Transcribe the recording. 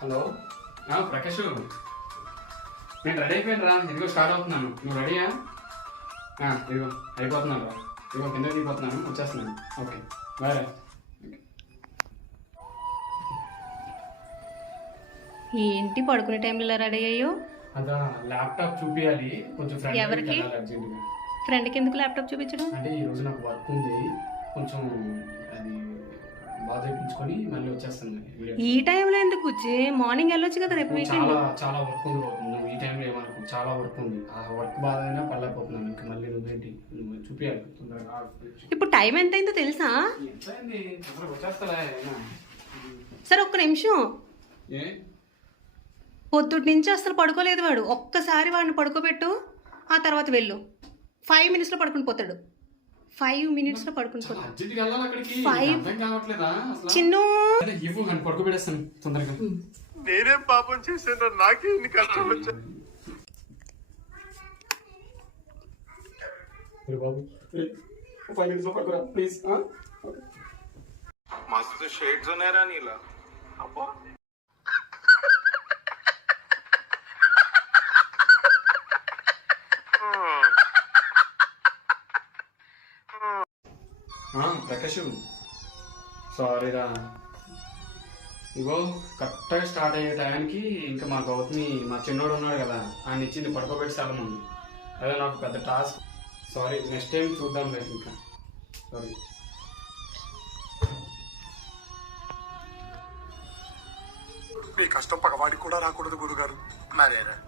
Hello Prakash, నేను ready అయిపోయాను రా. ఇదిగో స్టార్ట్ అవుతున్నాను. నువ్వు రెడీయా? ఇదిగో అయిపోతున్నాను రా. ఇదిగో కింద దిగిపోతున్నాను, వచ్చేస్తున్నాను. ఓకే బాయ్ రా. ఏంటి పడుకునే టైంలో ఇలా రెడీ అయ్యో? అదా ల్యాప్టాప్ చూపించాలి కొంచెం. ఎవరికి? ఫ్రెండ్కి ఎందుకు ల్యాప్టాప్ చూపించడం? అంటే ఈ రోజు నాకు వర్క్ ఉంది కొంచెం, అది బాగా తెప్పించుకొని మళ్ళీ వచ్చేస్తాను. ఈ టైంలో ఎందుకు వచ్చి మార్నింగ్ వెళ్ళొచ్చు కదా రేపు మీటింగ్. చాలా వర్క్ ఉంది బాబు. నువ్వు ఈ టైంలో ఏమనుకో, చాలా వర్క్ ఉంది. ఆ వర్క్ బాధ అయినా పడలేకపోతున్నాను. ఇంకా మళ్ళీ నువ్వేంటి, నువ్వు చూపించాలి తొందరగా. ఇప్పుడు టైం ఎంత అయిందో తెలుసా? ఎంతైంది? తొందరగా వచ్చేస్తా. సరే ఒక్క నిమిషం. ఏ పొద్దుటి నుంచి అసలు పడుకోలేదు వాడు. ఒక్కసారి వాడిని పడుకోబెట్టు, ఆ తర్వాత వెళ్ళు. 5 minutesలో పడుకుని పోతాడు. 5 minutesలో పడుకుని పోతాడు. చిన్ను ఇవ్వు, నన్ను పడుకోబెట్టేస్తాను తొందరగా. నేనేం పాపం చేశాను, నాకే ఇన్ని కష్టం వచ్చాయి బాబు. 5 minutesలో పడుకోరా ప్లీజ్. मस्त शेड्स नाही राणीला अप्पा ప్రకాష్ సారీ రా. ఇగో కరెక్ట్గా స్టార్ట్ అయ్యే టైంకి ఇంకా మా గౌతమి, మా చిన్నోడు ఉన్నాడు కదా, ఆయన ఇచ్చింది పడుకోబెట్టి స్థలం ఉంది. అదే నాకు పెద్ద టాస్క్. సారీ, నెక్స్ట్ టైం చూద్దాం లేదు. ఇంకా సారీ. మీ కష్టం పగవాడికి కూడా రాకూడదు గురుగారు. మరేరా